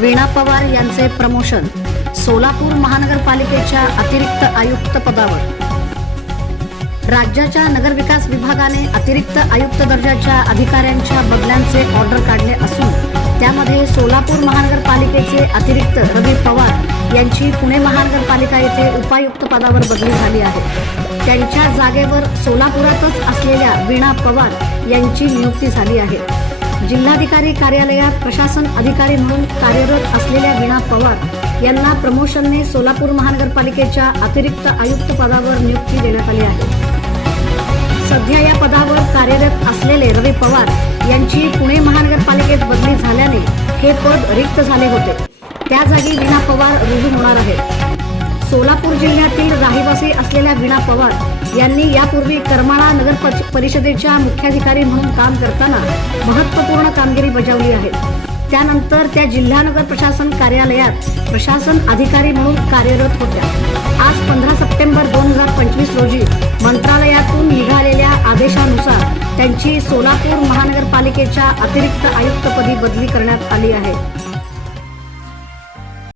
वीणा पवार यांचे प्रमोशन सोलापूर महानगरपालिकेच्या अतिरिक्त आयुक्त पदावर राज्याच्या नगरविकास विभागाने अतिरिक्त आयुक्त दर्जाच्या अधिकाऱ्यांच्या बदल्यांचे ऑर्डर काढले असून त्यामध्ये सोलापूर महानगरपालिकेचे अतिरिक्त रवी पवार यांची पुणे महानगरपालिका येथे उपायुक्त पदावर बदली झाली आहे त्यांच्या जागेवर सोलापुरातच असलेल्या वीणा पवार यांची नियुक्ती झाली आहे जिल्हाधिकारी कार्यालयात प्रशासन अधिकारी म्हणून कार्यरत असलेल्या वीणा पवार यांना प्रमोशनने सोलापूर महानगरपालिकेच्या अतिरिक्त आयुक्त पदावर नियुक्ती देण्यात आली आहे सध्या या पदावर कार्यरत असलेले रवी पवार यांची पुणे महानगरपालिकेत बदली झाल्याने हे पद रिक्त झाले होते त्या जागी वीणा पवार रुजू होणार आहेत सोलापूर जिल्ह्यातील राहिवासी असलेल्या वीणा पवार यांनी यापूर्वी करमाळा नगर परिषदेच्या मुख्याधिकारी म्हणून काम करताना महत्त्वपूर्ण कामगिरी बजावली आहे त्यानंतर त्या जिल्हा नगर प्रशासन कार्यालयात प्रशासन अधिकारी म्हणून कार्यरत होत्या आज पंधरा सप्टेंबर दोन हजार पंचवीस रोजी मंत्रालयातून निघालेल्या आदेशानुसार त्यांची सोलापूर महानगरपालिकेच्या अतिरिक्त आयुक्तपदी बदली करण्यात आली आहे